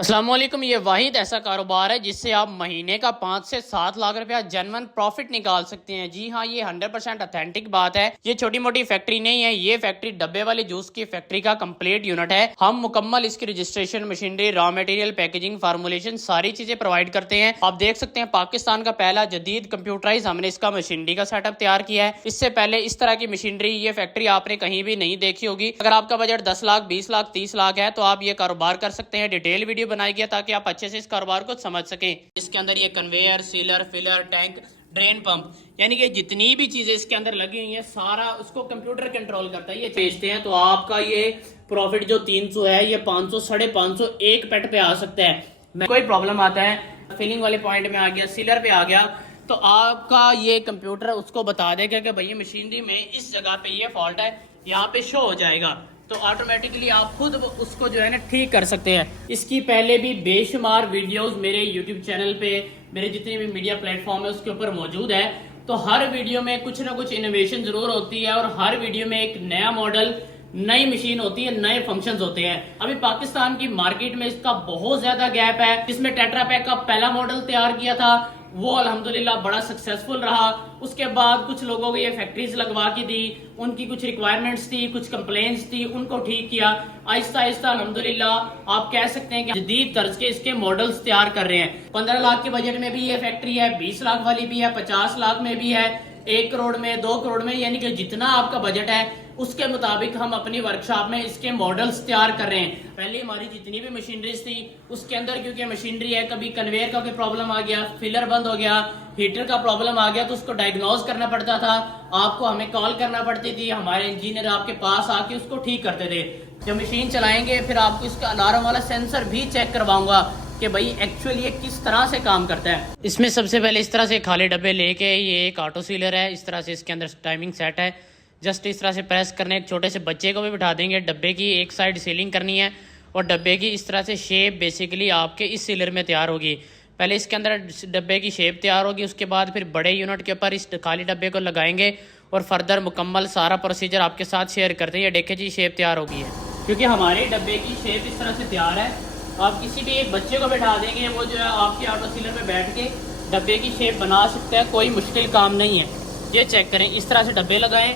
अस्सलाम वालेकुम। ये वाहिद ऐसा कारोबार है जिससे आप महीने का 5 से 7 लाख रुपया जेन्युइन प्रॉफिट निकाल सकते हैं। जी हाँ, ये 100% ऑथेंटिक बात है। ये छोटी मोटी फैक्ट्री नहीं है, ये फैक्ट्री डब्बे वाले जूस की फैक्ट्री का कंप्लीट यूनिट है। हम मुकम्मल इसकी registration, machinery, raw material, packaging, formulation सारी चीजें प्रोवाइड करते हैं। आप देख सकते हैं पाकिस्तान का पहला जदीद कंप्यूटराइज हमने इसका मशीनरी का सेटअप तैयार किया है। इससे पहले इस तरह की मशीनरी, ये फैक्ट्री आपने कहीं भी नहीं देखी होगी। अगर आपका बजट 10 लाख, 20 लाख, 30 लाख है तो आप ये कारोबार कर सकते हैं। डिटेल वीडियो बनाई गया ताकि आप अच्छे से इस कारोबार को समझ सकें। इसके अंदर ये conveyor, sealer, filler, tank, drain pump, यानी कि जितनी भी चीजें इसके अंदर लगी हुई है सारा उसको कंप्यूटर कंट्रोल करता है। ये बेचते हैं तो आपका ये प्रॉफिट जो 300 है ये 500, 550 एक पेट पे आ सकता है। कोई प्रॉब्लम आता है फिलिंग वाले पॉइंट में आ गया, सीलर पे आ गया, तो आपका ये कंप्यूटर उसको बता देगा कि भाई मशीनरी में इस जगह पे ये फॉल्ट है, यहाँ पे शो हो जाएगा, तो ऑटोमेटिकली आप खुद उसको जो है ना ठीक कर सकते हैं। इसकी पहले भी बेशुमार वीडियोस मेरे यूट्यूब चैनल पे, मेरे जितने भी मीडिया प्लेटफॉर्म है उसके ऊपर मौजूद है। तो हर वीडियो में कुछ ना कुछ इनोवेशन जरूर होती है और हर वीडियो में एक नया मॉडल, नई मशीन होती है, नए फंक्शंस होते हैं। अभी पाकिस्तान की मार्केट में इसका बहुत ज्यादा गैप है। जिसमें टेट्रा पैक का पहला मॉडल तैयार किया था वो अल्हम्दुलिल्लाह बड़ा सक्सेसफुल रहा। उसके बाद कुछ लोगों को ये फैक्ट्रीज लगवा के दी, उनकी कुछ रिक्वायरमेंट्स थी, कुछ कंप्लेंट्स थी, उनको ठीक किया। आहिस्ता आहिस्ता अल्हम्दुलिल्लाह आप कह सकते हैं कि जदीद तर्ज के इसके मॉडल्स तैयार कर रहे हैं। 15 लाख के बजट में भी ये फैक्ट्री है, 20 लाख वाली भी है, 50 लाख में भी है, 1 करोड़ में, 2 करोड़ में, यानी कि जितना आपका बजट है उसके मुताबिक हम अपनी वर्कशॉप में इसके मॉडल्स तैयार कर रहे हैं। पहले हमारी जितनी भी मशीनरीज थी उसके अंदर, क्योंकि मशीनरी है, कभी कन्वेयर का कोई प्रॉब्लम आ गया, फिलर बंद हो गया, हीटर का प्रॉब्लम आ गया, तो उसको डायग्नोज करना पड़ता था, आपको हमें कॉल करना पड़ती थी, हमारे इंजीनियर आपके पास आके उसको ठीक करते थे। जब मशीन चलाएंगे फिर आपको इसका अलार्म वाला सेंसर भी चेक करवाऊंगा कि भाई एक्चुअली ये किस तरह से काम करता है। इसमें सबसे पहले इस तरह से खाली डब्बे लेके, ये एक ऑटो सीलर है, इस तरह से इसके अंदर टाइमिंग सेट है। जस्ट इस तरह से प्रेस करने, एक छोटे से बच्चे को भी बिठा देंगे। डब्बे की एक साइड सीलिंग करनी है और डब्बे की इस तरह से शेप बेसिकली आपके इस सीलर में तैयार होगी। पहले इसके अंदर डब्बे की शेप तैयार होगी, उसके बाद फिर बड़े यूनिट के ऊपर इस खाली डब्बे को लगाएंगे और फर्दर मुकम्मल सारा प्रोसीजर आपके साथ शेयर करते हैं। ये देखें जी, शेप तैयार होगी है। क्योंकि हमारे डब्बे की शेप इस तरह से तैयार है, आप किसी भी एक बच्चे को बिठा देंगे, वो जो है आपके ऑटो सीलर में बैठ के डब्बे की शेप बना सकते हैं, कोई मुश्किल काम नहीं है। ये चेक करें, इस तरह से डब्बे लगाएं,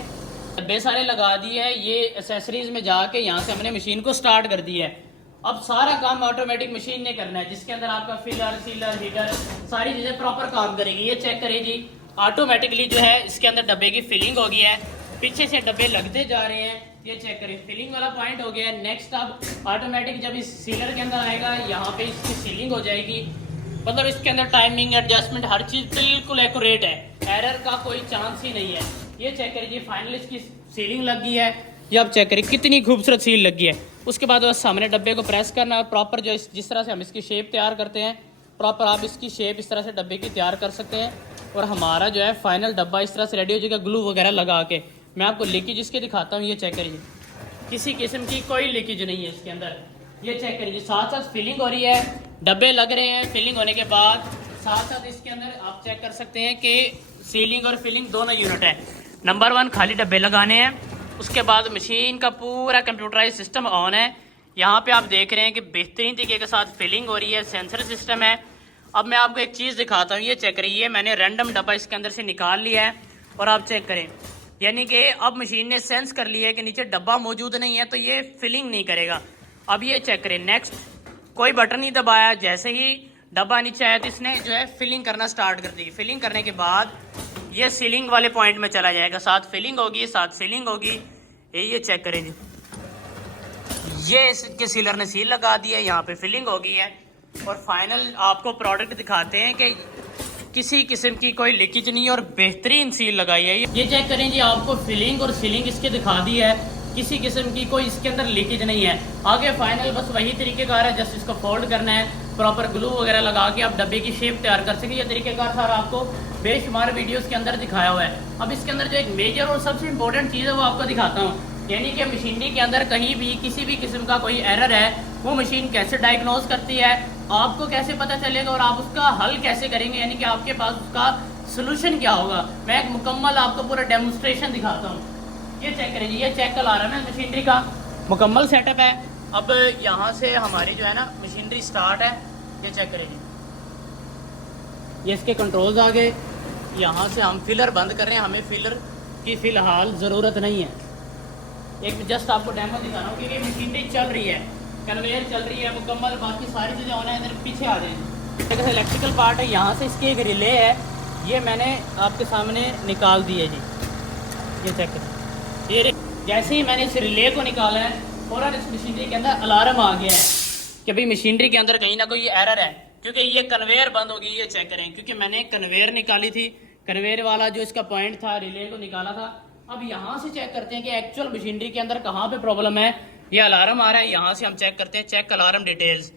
डब्बे सारे लगा दिए है। ये एसेसरीज में जाके यहाँ से हमने मशीन को स्टार्ट कर दिया है। अब सारा काम ऑटोमेटिक मशीन ने करना है, जिसके अंदर आपका फिलर, सीलर, हीटर सारी चीजें प्रॉपर काम करेगी। ये चेक करें जी, ऑटोमेटिकली जो है इसके अंदर डब्बे की फिलिंग हो गई है, पीछे से डब्बे लगते जा रहे हैं। ये चेक करें, फिलिंग वाला पॉइंट हो गया है। नेक्स्ट अब ऑटोमेटिक जब इस सीलर के अंदर आएगा, यहाँ पे इसकी सीलिंग हो जाएगी। मतलब इसके अंदर टाइमिंग, एडजस्टमेंट, हर चीज बिल्कुल एक्यूरेट है, एरर का कोई चांस ही नहीं है। ये चेक करिए, फाइनल इसकी सीलिंग लग गई है। ये आप चेक करिए कितनी खूबसूरत सील लगी है। उसके बाद बस सामने डब्बे को प्रेस करना है प्रॉपर, जो जिस तरह से हम इसकी शेप तैयार करते हैं प्रॉपर आप इसकी शेप इस तरह से डब्बे की तैयार कर सकते हैं। और हमारा जो है फाइनल डब्बा इस तरह से रेडी हो जाएगा, ग्लू वगैरह लगा के। मैं आपको लीकेज इसके दिखाता हूँ। ये चेक करिए, किसी किस्म की कोई लीकेज नहीं है इसके अंदर। ये चेक करिए, साथ साथ फिलिंग हो रही है, डब्बे लग रहे हैं। फिलिंग होने के बाद साथ साथ इसके अंदर आप चेक कर सकते हैं कि सीलिंग और फिलिंग दोनों यूनिट है। नंबर 1 खाली डब्बे लगाने हैं, उसके बाद मशीन का पूरा कंप्यूटराइज सिस्टम ऑन है। यहाँ पे आप देख रहे हैं कि बेहतरीन तरीके के साथ फिलिंग हो रही है, सेंसर सिस्टम है। अब मैं आपको एक चीज़ दिखाता हूँ। ये चेक करिए, मैंने रैंडम डब्बा इसके अंदर से निकाल लिया है और आप चेक करें, यानी कि अब मशीन ने सेंस कर लिया है कि नीचे डब्बा मौजूद नहीं है, तो ये फिलिंग नहीं करेगा। अब ये चेक करें, नेक्स्ट कोई बटन नहीं दबाया, जैसे ही डब्बा नीचे आया तो इसने जो है फिलिंग करना स्टार्ट कर दी। फिलिंग करने के बाद ये सीलिंग वाले पॉइंट में चला जाएगा, साथ फिलिंग होगी, साथ सीलिंग होगी। ये चेक करें जी, ये इसके सीलर ने सील लगा दी है, यहाँ पे फिलिंग हो गई है। और फाइनल आपको प्रोडक्ट दिखाते हैं कि किसी किस्म की कोई लीकेज नहीं है और बेहतरीन सील लगाई है। ये चेक करें जी, आपको फिलिंग और सीलिंग इसके दिखा दी है, किसी किस्म की कोई इसके अंदर लीकेज नहीं है। आगे फाइनल बस वही तरीकेकार है, जस्ट इसको फोल्ड करना है, प्रॉपर ग्लू वगैरह लगा के आप डब्बे की शेप तैयार कर सकें। ये तरीकेकार सारा आपको बेशुमार वीडियोस के अंदर दिखाया हुआ है। अब इसके अंदर जो एक मेजर और सबसे इम्पोर्टेंट चीज़ है वो आपको दिखाता हूँ, यानी कि मशीनरी के अंदर कहीं भी किसी भी किस्म का कोई एरर है, वो मशीन कैसे डायग्नोज करती है, आपको कैसे पता चलेगा और आप उसका हल कैसे करेंगे, यानी कि आपके पास उसका सोल्यूशन क्या होगा। मैं एक मुकम्मल आपको पूरा डेमोन्स्ट्रेशन दिखाता हूँ। ये चेक करिए, ये चेक कल आ रहा है मशीनरी का मुकम्मल सेटअप है। अब यहाँ से हमारी जो है ना मशीनरी मशीनरी स्टार्ट है, ये चेक करेंगे। ये इसके कंट्रोल्स आ गए। यहाँ से हम फिलर बंद कर रहे हैं, हमें फिलर की फ़िलहाल ज़रूरत नहीं है। एक जस्ट आपको डेमो दिखा रहा हूँ कि ये मशीनरी चल रही है, कन्वेयर चल रही है मुकम्मल, बाकी सारी चीज़ें होना है। इधर पीछे आ जाएंगे, एक इलेक्ट्रिकल पार्ट है, यहाँ से इसकी एक रिले है, ये मैंने आपके सामने निकाल दी है जी। ये चेक करें, ये जैसे ही मैंने इस रिले को निकाला है फ़ौरन इस मशीनरी के अंदर अलार्म आ गया है कि भाई मशीनरी के अंदर कहीं ना कोई एरर है, क्योंकि ये कन्वेयर बंद हो गई। ये चेक करें, क्योंकि मैंने कन्वेयर निकाली थी, कन्वेयर वाला जो इसका पॉइंट था रिले को निकाला था। अब यहाँ से चेक करते हैं कि एक्चुअल मशीनरी के अंदर कहाँ पे प्रॉब्लम है। ये अलार्म आ रहा है, यहाँ से हम चेक करते हैं, चेक अलार्म डिटेल्स।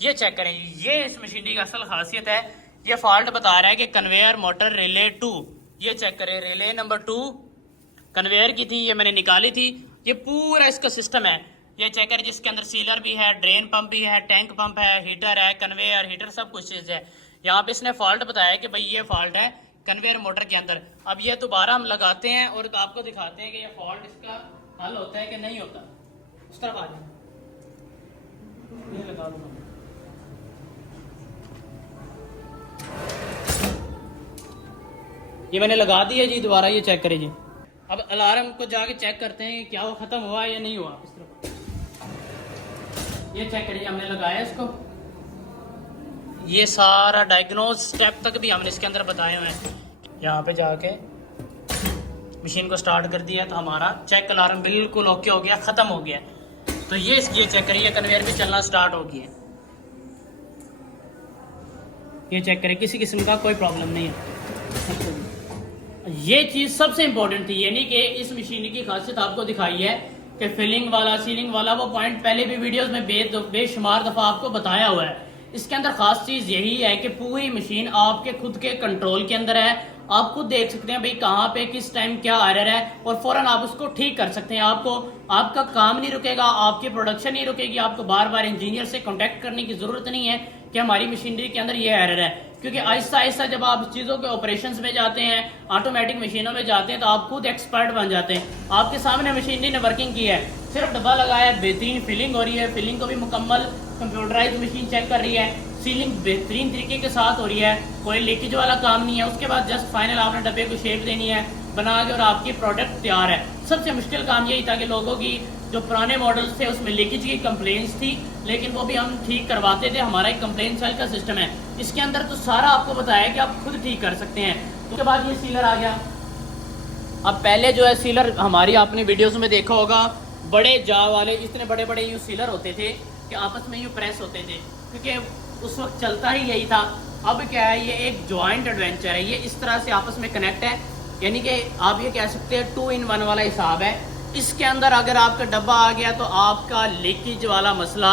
ये चेक करें, ये इस मशीनरी की असल खासियत है। ये फॉल्ट बता रहा है कि कन्वेयर मोटर रिले 2। ये चेक करें, रिले नंबर 2 कन्वेयर की थी, ये मैंने निकाली थी। ये पूरा इसका सिस्टम है, ये चेक करें, जिसके अंदर सीलर भी है, ड्रेन पंप भी है, टैंक पंप है, हीटर है, कन्वेयर हीटर सब कुछ चीज़ है। यहाँ पे इसने फॉल्ट बताया कि भाई ये फॉल्ट है कन्वेयर मोटर के अंदर। अब ये दोबारा हम लगाते हैं और आपको दिखाते हैं कि ये फॉल्ट इसका हल होता है कि नहीं होता। उस तरफ आ जाए, ये लगा दूंगा। ये मैंने लगा दिया जी, दोबारा ये चेक करें जी। अब अलार्म को जाके चेक करते हैं क्या वो ख़त्म हुआ या नहीं हुआ। इस तरफ ये चेक करिए, हमने लगाया इसको, ये सारा डायग्नोज स्टेप तक भी हमने इसके अंदर बताए हुए हैं। यहाँ पे जाके मशीन को स्टार्ट कर दिया तो हमारा चेक अलार्म बिल्कुल ओके हो गया, ख़त्म हो गया। तो ये चेक करिए, कन्वेयर भी चलना स्टार्ट हो गया। ये चेक करें, किसी किस्म का कोई प्रॉब्लम नहीं है। ये चीज़ सबसे इंपॉर्टेंट थी, यानी कि इस मशीन की खासियत आपको दिखाई है कि फिलिंग वाला सीलिंग वाला वो पॉइंट पहले भी वीडियोस में बेशुमार दफ़ा आपको बताया हुआ है। इसके अंदर खास चीज़ यही है कि पूरी मशीन आपके खुद के कंट्रोल के अंदर है। आप खुद देख सकते हैं भाई कहाँ पे किस टाइम क्या एरर है और फौरन आप उसको ठीक कर सकते हैं। आपको आपका काम नहीं रुकेगा, आपकी प्रोडक्शन नहीं रुकेगी, आपको बार बार इंजीनियर से कॉन्टेक्ट करने की ज़रूरत नहीं है कि हमारी मशीनरी के अंदर ये एरर है। क्योंकि आहिस्ता आहिस्ता जब आप चीज़ों के ऑपरेशंस में जाते हैं, ऑटोमेटिक मशीनों में जाते हैं, तो आप खुद एक्सपर्ट बन जाते हैं। आपके सामने मशीनरी ने वर्किंग की है, सिर्फ डब्बा लगाया, बेहतरीन फिलिंग हो रही है, फिलिंग को भी मुकम्मल कंप्यूटराइज मशीन चेक कर रही है, सीलिंग बेहतरीन तरीके के साथ हो रही है, कोई लीकेज वाला काम नहीं है। उसके बाद जस्ट फाइनल आपने डब्बे को शेप देनी है, बना के, और आपकी प्रोडक्ट तैयार है। सबसे मुश्किल काम यही था कि लोगों की जो पुराने मॉडल्स थे उसमें लीकेज की कंप्लेंट्स थी, लेकिन वो भी हम ठीक करवाते थे। हमारा एक कंप्लेंट सेल का सिस्टम है, इसके अंदर तो सारा आपको बताया कि आप खुद ठीक कर सकते हैं। उसके बाद ये सीलर आ गया। अब पहले जो है सीलर हमारी आपने वीडियोस में देखा होगा, बड़े जा वाले इतने बड़े बड़े यूँ सीलर होते थे कि आपस में यूँ प्रेस होते थे, क्योंकि उस वक्त चलता ही यही था। अब क्या है, ये एक जॉइंट एडवेंचर है, ये इस तरह से आपस में कनेक्ट है, यानी कि आप ये कह सकते हैं 2 in 1 वाला हिसाब है। इसके अंदर अगर आपका डब्बा आ गया तो आपका लीकेज वाला मसला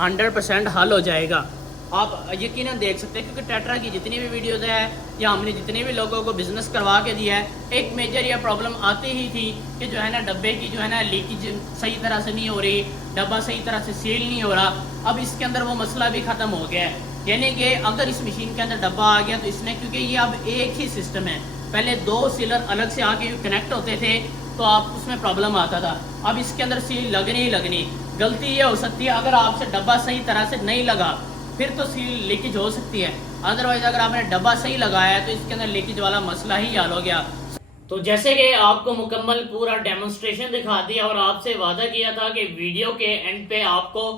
100% हल हो जाएगा। आप यकीनन देख सकते हैं, क्योंकि टेट्रा की जितनी भी वीडियोज़ है या हमने जितने भी लोगों को बिजनेस करवा के दिया है, एक मेजर यह प्रॉब्लम आती ही थी कि जो है ना डब्बे की जो है ना लीकेज सही तरह से नहीं हो रही, डब्बा सही तरह से सील नहीं हो रहा। अब इसके अंदर वो मसला भी ख़त्म हो गया है, यानी कि अगर इस मशीन के अंदर डब्बा आ गया तो इसने, क्योंकि ये अब एक ही सिस्टम है, पहले 2 सीलर अलग से आके कनेक्ट होते थे तो आप उसमें प्रॉब्लम आता था। अब इसके अंदर सील लगनी ही लगनी। गलती ये हो सकती है अगर आपसे डब्बा सही तरह से नहीं लगा, फिर तो सील लीकेज हो सकती है। अदरवाइज अगर आपने डब्बा सही लगाया तो इसके अंदर लीकेज वाला मसला ही हल हो गया। तो जैसे कि आपको मुकम्मल पूरा डेमोन्स्ट्रेशन दिखा दिया और आपसे वादा किया था कि वीडियो के एंड पे आपको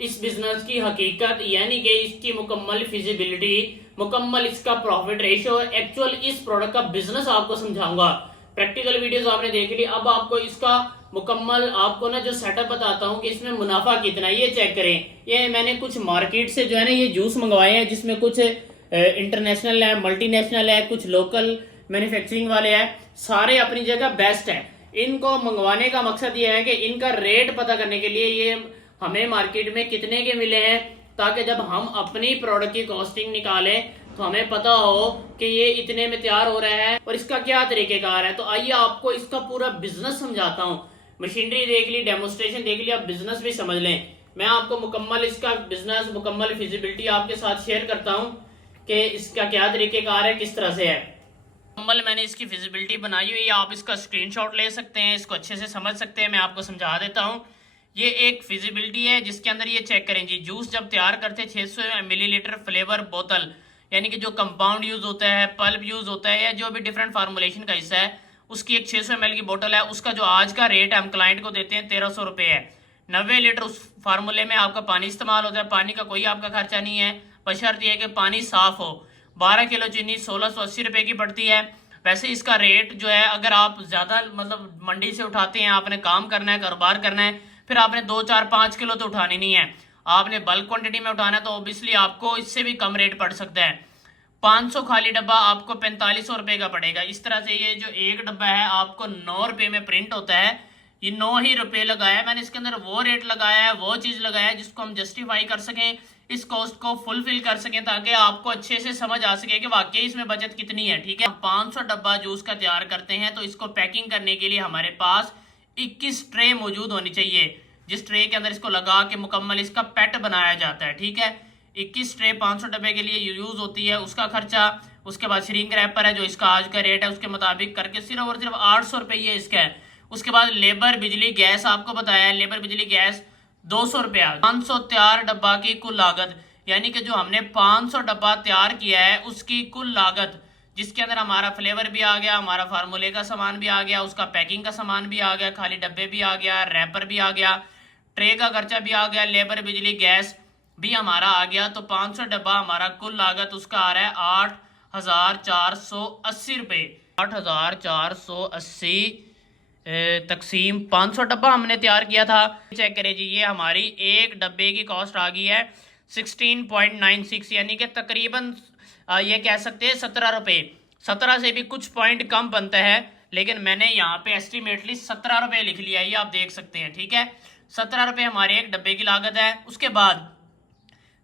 इस बिजनेस की हकीकत, यानी कि इसकी मुकम्मल फिजिबिलिटी, मुकम्मल इसका प्रॉफिट रेशियो, एक्चुअल इस प्रोडक्ट का बिजनेस आपको समझाऊंगा। प्रैक्टिकल वीडियोस आपने देख ली, अब आपको इसका मुकम्मल आपको ना जो सेटअप बताता हूँ कि इसमें मुनाफा कितना है। ये चेक करें, ये मैंने कुछ मार्केट से जो है ना ये जूस मंगवाए हैं, जिसमें कुछ इंटरनेशनल है, मल्टीनेशनल है, कुछ लोकल मैन्युफैक्चरिंग वाले हैं, सारे अपनी जगह बेस्ट है। इनको मंगवाने का मकसद ये है कि इनका रेट पता करने के लिए ये हमें मार्केट में कितने के मिले हैं, ताकि जब हम अपनी प्रोडक्ट की कॉस्टिंग निकालें तो हमें पता हो कि ये इतने में तैयार हो रहा है और इसका क्या तरीकेकार है। तो आइए आपको इसका पूरा बिजनेस समझाता हूँ। मशीनरी देख ली, डेमोन्स्ट्रेशन देख ली, अब बिजनेस भी समझ लें। मैं आपको मुकम्मल इसका बिजनेस, मुकम्मल फिजिबिलिटी आपके साथ शेयर करता हूँ कि इसका क्या तरीकेकार है, किस तरह से है। मुकम्मल मैंने इसकी फिजिबिलिटी बनाई हुई है, आप इसका स्क्रीनशॉट ले सकते हैं, इसको अच्छे से समझ सकते हैं। मैं आपको समझा देता हूँ ये एक फिजिबिलिटी है जिसके अंदर ये चेक करें जी, जूस जब तैयार करते 600 मिलीलीटर फ्लेवर बोतल, यानी कि जो कंपाउंड यूज होता है, पल्प यूज होता है, या जो भी डिफरेंट फार्मुलेशन का हिस्सा है, उसकी एक 600 ml की बोतल है, उसका जो आज का रेट है हम क्लाइंट को देते हैं 1300 रुपये है। 90 लीटर उस फार्मूले में आपका पानी इस्तेमाल होता है, पानी का कोई आपका खर्चा नहीं है, बशर्त यह कि पानी साफ हो। 12 किलो चीनी 1680 रुपये की पड़ती है। वैसे इसका रेट जो है, अगर आप ज़्यादा मतलब मंडी से उठाते हैं, आपने काम करना है, कारोबार करना है, फिर आपने 2 4 5 किलो तो उठानी नहीं है, आपने बल्क क्वांटिटी में उठाना है, तो ऑब्वियसली आपको इससे भी कम रेट पड़ सकता है। 500 खाली डब्बा आपको 4500 रुपये का पड़ेगा। इस तरह से ये जो एक डब्बा है आपको 9 रुपये में प्रिंट होता है। ये 9 ही रुपये लगाया है मैंने, इसके अंदर वो रेट लगाया है, वो चीज़ लगाया है जिसको हम जस्टिफाई कर सकें, इस कॉस्ट को फुलफिल कर सकें, ताकि आपको अच्छे से समझ आ सके कि वाकई इसमें बचत कितनी है। ठीक है, हम 500 डब्बा जूस का तैयार करते हैं, तो इसको पैकिंग करने के लिए हमारे पास 21 ट्रे मौजूद होनी चाहिए, जिस ट्रे के अंदर इसको लगा के मुकम्मल इसका पैट बनाया जाता है। ठीक है, 21 ट्रे 500 डब्बे के लिए यूज होती है, उसका खर्चा। उसके बाद श्रिंक रैपर है जो इसका आज का रेट है, उसके मुताबिक करके सिर्फ और सिर्फ 800 रुपये इसका है। उसके बाद लेबर, बिजली, गैस आपको बताया है, लेबर, बिजली, गैस 200 रुपया। 500 तैयार डब्बा की कुल लागत, यानी कि जो हमने 500 डब्बा तैयार किया है उसकी कुल लागत, जिसके अंदर हमारा फ्लेवर भी आ गया, हमारा फार्मूले का सामान भी आ गया, उसका पैकिंग का सामान भी आ गया, खाली डब्बे भी आ गया, रैपर भी आ गया, ट्रे का खर्चा भी आ गया, लेबर, बिजली, गैस भी हमारा आ गया। तो 500 डब्बा हमारा कुल लागत उसका आ रहा है 8480 रुपये। 8480 तकसीम 500 डब्बा हमने तैयार किया था। चेक करें जी, ये हमारी एक डब्बे की कॉस्ट आ गई है 16.96, यानी कि तकरीबन ये कह सकते हैं 17 रुपये। 17 से भी कुछ पॉइंट कम बनता है, लेकिन मैंने यहाँ पे एस्टिमेटली 17 रुपये लिख लिया, ये आप देख सकते हैं। ठीक है, 17 रुपये हमारे एक डब्बे की लागत है। उसके बाद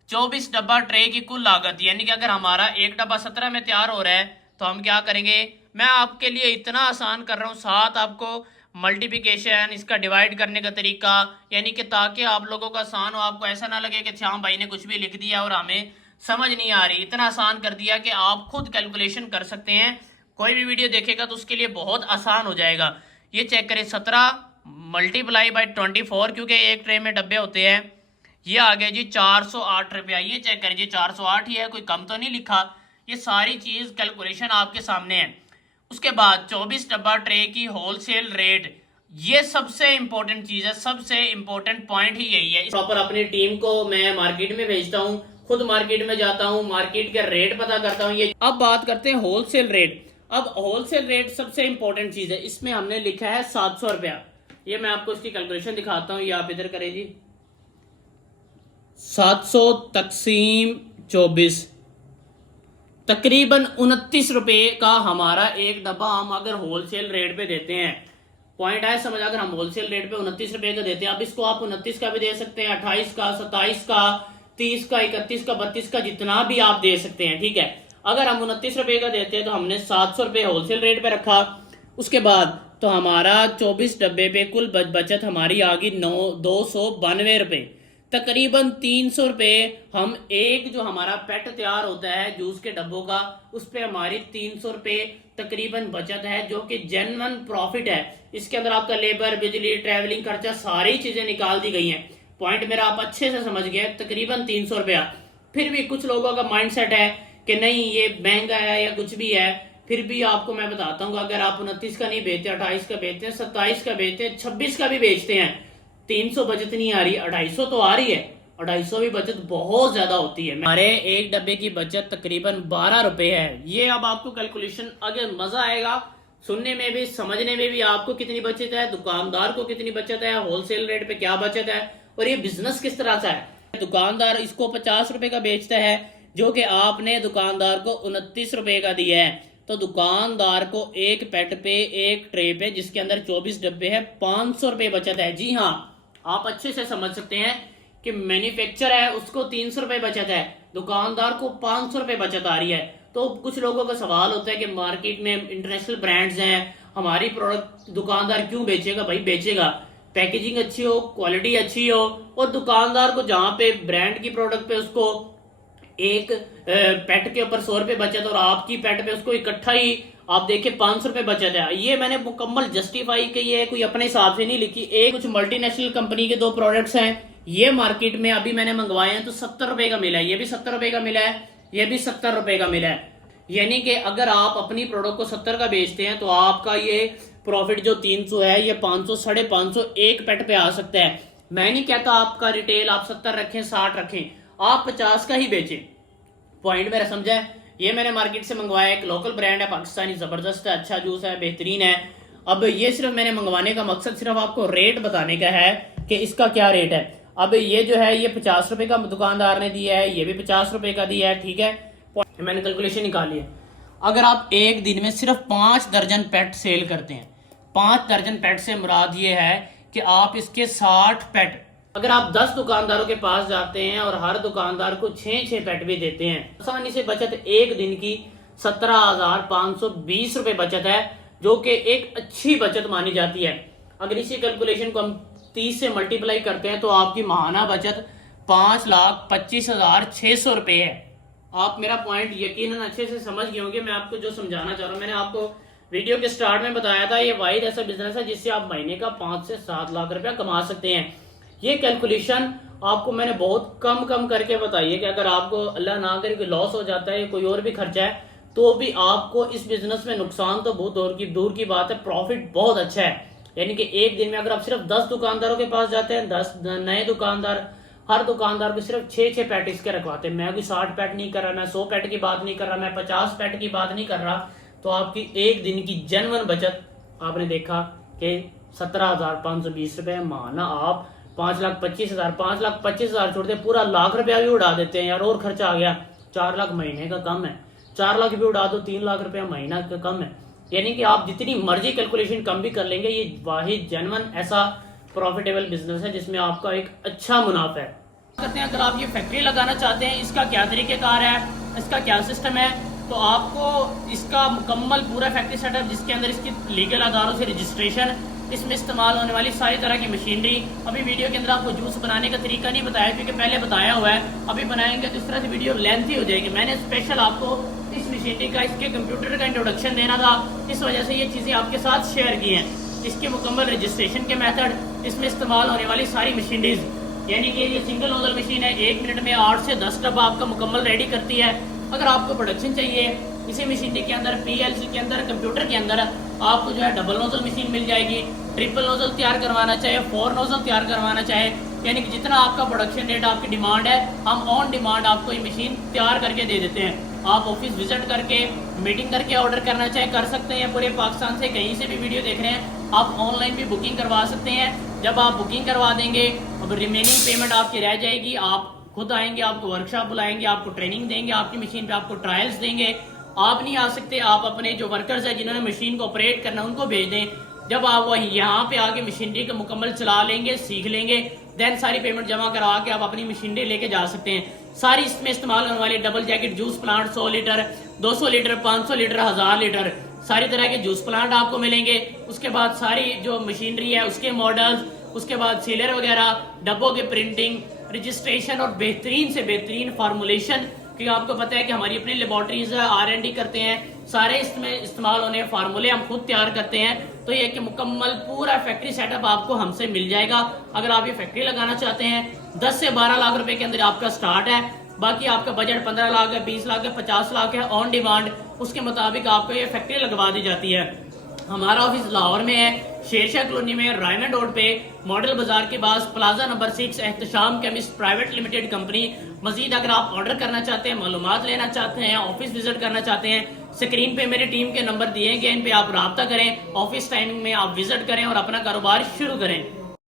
24 डब्बा ट्रे की कुल लागत, यानी कि अगर हमारा एक डब्बा 17 में तैयार हो रहा है तो हम क्या करेंगे, मैं आपके लिए इतना आसान कर रहा हूँ, साथ आपको मल्टीप्लिकेशन, इसका डिवाइड करने का तरीका, यानी कि ताकि आप लोगों का आसान हो, आपको ऐसा ना लगे कि श्याम भाई ने कुछ भी लिख दिया और हमें समझ नहीं आ रही। इतना आसान कर दिया कि आप खुद कैलकुलेशन कर सकते हैं। कोई भी वीडियो देखेगा तो उसके लिए बहुत आसान हो जाएगा। ये चेक करें, 17 मल्टीप्लाई बाई 24, क्योंकि एक ट्रे में डब्बे होते हैं, ये आ गया जी 408 रुपया। ये चेक करें जी, 408 ही है, कोई कम तो नहीं लिखा। ये सारी चीज कैलकुलेशन आपके सामने है। उसके बाद 24 डब्बा ट्रे की होलसेल रेट, ये सबसे इंपॉर्टेंट चीज है, सबसे इंपॉर्टेंट पॉइंट ही यही है। प्रॉपर अपनी टीम को मैं मार्केट में भेजता हूँ, खुद मार्केट में जाता हूँ, मार्केट के रेट पता करता हूँ। ये अब बात करते हैं होलसेल रेट। अब होलसेल रेट सबसे इंपॉर्टेंट चीज है, इसमें हमने लिखा है 700 रुपया। ये मैं आपको इसकी कैलकुलेशन दिखाता हूँ, ये आप इधर करें जी। 700 तकसीम 24, तकरीबन 29 रुपये का हमारा एक डब्बा हम अगर होलसेल रेट पे देते हैं। पॉइंट है समझ, अगर हम होलसेल रेट पे 29 रुपये का देते हैं, अब इसको आप 29 का भी दे सकते हैं, 28 का, 27 का, 30 का, 31 का, 32 का, जितना भी आप दे सकते हैं। ठीक है, अगर हम 29 रुपये का देते हैं तो हमने 700 रुपये होलसेल रेट पे रखा। उसके बाद तो हमारा 24 डब्बे पे कुल बचत हमारी आ गई 292 रुपये, तकरीबन 300 रुपये। हम एक जो हमारा पेट तैयार होता है जूस के डब्बों का, उस पे हमारी 300 रुपये तकरीबन बचत है, जो कि जेन्युइन प्रॉफिट है। इसके अंदर आपका लेबर, बिजली, ट्रैवलिंग खर्चा, सारी चीजें निकाल दी गई हैं। पॉइंट मेरा आप अच्छे से समझ गए, तकरीबन 300 रुपया। फिर भी कुछ लोगों का माइंडसेट है कि नहीं ये महंगा है या कुछ भी है, फिर भी आपको मैं बताता हूँ, अगर आप 29 का नहीं बेचते, 28 का बेचते हैं, 27 का बेचते हैं, 26 का भी बेचते हैं, 300 बचत नहीं आ रही, 250 तो आ रही है। 250 भी बचत बहुत ज्यादा होती है। हमारे एक डब्बे की बचत तकरीबन 12 रुपए है। ये अब आपको कैलकुलेशन अगर मजा आएगा सुनने में भी, समझने में भी, आपको कितनी बचत है, दुकानदार को कितनी बचत है, होलसेल रेट पे क्या बचत है, और ये बिजनेस किस तरह से है। दुकानदार इसको 50 रुपए का बेचता है, जो कि आपने दुकानदार को 29 रुपए का दिया है, तो दुकानदार को एक पेट पे, एक ट्रे पे, जिसके अंदर 24 डब्बे है, 500 रुपए बचत है। जी हाँ, आप अच्छे से समझ सकते हैं कि मैन्युफैक्चर है उसको 300 रुपए बचत है, दुकानदार को 500 रुपए बचत आ रही है। तो कुछ लोगों का सवाल होता है कि मार्केट में इंटरनेशनल ब्रांड्स हैं, हमारी प्रोडक्ट दुकानदार क्यों बेचेगा। भाई बेचेगा, पैकेजिंग अच्छी हो, क्वालिटी अच्छी हो, और दुकानदार को जहां पे ब्रांड की प्रोडक्ट पे उसको एक पेट के ऊपर 100 रुपए बचत और आपकी पेट पे उसको इकट्ठा ही आप देखिए 500 रुपए बचत है। ये मैंने मुकम्मल जस्टिफाई की है, कोई अपने हिसाब से नहीं लिखी। एक कुछ मल्टीनेशनल कंपनी के 2 प्रोडक्ट्स हैं, ये मार्केट में अभी मैंने मंगवाए हैं तो 70 रुपए का मिला है, ये भी 70 रुपए का मिला है, ये भी 70 रुपए का मिला है। यानी कि अगर आप अपनी प्रोडक्ट को 70 का बेचते हैं तो आपका ये प्रॉफिट जो 300 है ये 500 550 एक पेट पे आ सकता है। मैं नहीं कहता आपका रिटेल आप 70 रखें 60 रखें, आप 50 का ही बेचें। पॉइंट मेरा समझा है। ये मैंने मार्केट से मंगवाया, एक लोकल ब्रांड है, पाकिस्तानी, जबरदस्त है, अच्छा जूस है, बेहतरीन है। अब ये सिर्फ मैंने मंगवाने का मकसद सिर्फ आपको रेट बताने का है कि इसका क्या रेट है। अब ये जो है ये 50 रुपए का दुकानदार ने दिया है, ये भी 50 रुपए का दिया है, ठीक है। मैंने कैलकुलेशन निकाली है, अगर आप एक दिन में सिर्फ 5 दर्जन पेट सेल करते हैं, 5 दर्जन पेट से मुराद ये है कि आप इसके 60 पेट, अगर आप 10 दुकानदारों के पास जाते हैं और हर दुकानदार को 6 पेट भी देते हैं, आसानी से बचत एक दिन की 17,520 रुपए बचत है, जो कि एक अच्छी बचत मानी जाती है। अगर इसी कैलकुलेशन को हम 30 से मल्टीप्लाई करते हैं तो आपकी माहाना बचत 5,25,600 रुपए है। आप मेरा पॉइंट यकीनन अच्छे से समझ गए होंगे। मैं आपको जो समझाना चाह रहा हूँ, मैंने आपको वीडियो के स्टार्ट में बताया था, ये वाहिद ऐसा बिजनेस है जिससे आप महीने का 5 से 7 लाख रुपया कमा सकते हैं। ये कैलकुलेशन आपको मैंने बहुत कम करके बताई है कि अगर आपको अल्लाह ना करे कोई लॉस हो जाता है, कोई और भी खर्चा है, तो भी आपको इस बिजनेस में नुकसान तो बहुत दूर की बात है, प्रॉफिट बहुत अच्छा है। यानी कि एक दिन में अगर आप सिर्फ 10 दुकानदारों के पास जाते हैं, 10 नए दुकानदार, हर दुकानदार को सिर्फ 6 पैट इसके रखवाते हैं। मैं कोई 60 पैट नहीं कर रहा, मैं 100 पैट की बात नहीं कर रहा, मैं 50 पैट की बात नहीं कर रहा, तो आपकी एक दिन की जेन्युइन बचत आपने देखा कि 17,520 रुपए माना आप 5,25,000, 5,25,000 छोड़ते पूरा लाख रुपया भी उड़ा देते हैं यार, और खर्चा आ गया 4 लाख महीने का कम है, 4 लाख भी उड़ा दो 3 लाख रुपया महीना का कम है। यानी कि आप जितनी मर्जी कैलकुलेशन कम भी कर लेंगे, ये वाहिद जेन्युइन ऐसा प्रॉफिटेबल बिजनेस है जिसमें आपका एक अच्छा मुनाफा है। करते हैं, अगर आप ये फैक्ट्री लगाना चाहते हैं, इसका क्या तरीकेकार है, इसका क्या सिस्टम है, तो आपको इसका मुकम्मल पूरा फैक्ट्री सेटअप जिसके अंदर इसकी लीगल अदारों से रजिस्ट्रेशन, इसमें इस्तेमाल होने वाली सारी तरह की मशीनरी, अभी वीडियो के अंदर आपको जूस बनाने का तरीका नहीं बताया क्योंकि पहले बताया हुआ है, अभी बनाएंगे तो इस तरह से वीडियो लेंथी हो जाएगी। मैंने स्पेशल आपको इस मशीनरी का, इसके कंप्यूटर का इंट्रोडक्शन देना था, इस वजह से ये चीज़ें आपके साथ शेयर की हैं। इसके मुकम्मल रजिस्ट्रेशन के मेथड, इसमें इस्तेमाल होने वाली सारी मशीनरीज, यानी कि ये सिंगल नोजल मशीन है, 1 मिनट में 8 से 10 टब आपका मुकम्मल रेडी करती है। अगर आपको प्रोडक्शन चाहिए इसी मशीनरी के अंदर, PLC के अंदर, कंप्यूटर के अंदर आपको जो है डबल नोजल मशीन मिल जाएगी, ट्रिपल नोजल तैयार करवाना चाहे, 4 नोजल तैयार करवाना चाहे, यानी कि जितना आपका प्रोडक्शन रेट, आपकी डिमांड है, हम ऑन डिमांड आपको ये मशीन तैयार करके दे देते हैं। आप ऑफिस विजिट करके, मीटिंग करके ऑर्डर करना चाहे कर सकते हैं। पूरे पाकिस्तान से कहीं से भी वीडियो देख रहे हैं, आप ऑनलाइन भी बुकिंग करवा सकते हैं। जब आप बुकिंग करवा देंगे, अब रिमेनिंग पेमेंट आपकी रह जाएगी, आप खुद आएंगे, आपको वर्कशॉप बुलाएंगे, आपको ट्रेनिंग देंगे, आपकी मशीन पे आपको ट्रायल्स देंगे। आप नहीं आ सकते, आप अपने जो वर्कर्स हैं जिन्होंने मशीन को ऑपरेट करना उनको भेज दें। जब आप वही यहाँ पे आके मशीनरी को मुकम्मल चला लेंगे, सीख लेंगे, देन सारी पेमेंट जमा करवा के आप अपनी मशीनरी लेके जा सकते हैं। सारी इसमें इस्तेमाल होने वाली double jacket juice plant 100 litre, 200 litre, 500 litre, 1000 litre सारी तरह के जूस प्लांट आपको मिलेंगे। उसके बाद सारी जो मशीनरी है उसके मॉडल्स, उसके बाद सीलर वगैरह, डब्बों की प्रिंटिंग, रजिस्ट्रेशन और बेहतरीन से बेहतरीन फार्मूलेशन, क्योंकि आपको पता है कि हमारी अपनी लेबोरेटरीज है, R&D करते हैं, सारे इसमें इस्तेमाल होने फार्मूले हम खुद तैयार करते हैं। तो ये कि मुकम्मल पूरा फैक्ट्री सेटअप आपको हमसे मिल जाएगा। अगर आप ये फैक्ट्री लगाना चाहते हैं, 10 से 12 लाख रुपए के अंदर आपका स्टार्ट है, बाकी आपका बजट 15 लाख है, 20 लाख है, 50 लाख है, ऑन डिमांड उसके मुताबिक आपको ये फैक्ट्री लगवा दी जाती है। हमारा ऑफिस लाहौर में है, शेरशाह कॉलोनी में, रायमंड रोड पे, मॉडल बाजार के पास, plaza number 6, Ehtisham chemist private limited company. Majeed अगर आप ऑर्डर करना चाहते हैं, मालूमात लेना चाहते हैं, ऑफिस विजिट करना चाहते हैं, स्क्रीन पे मेरी टीम के नंबर दिए गए, इन पे आप राब्ता करें, ऑफिस टाइमिंग में आप विजिट करें और अपना कारोबार शुरू करें।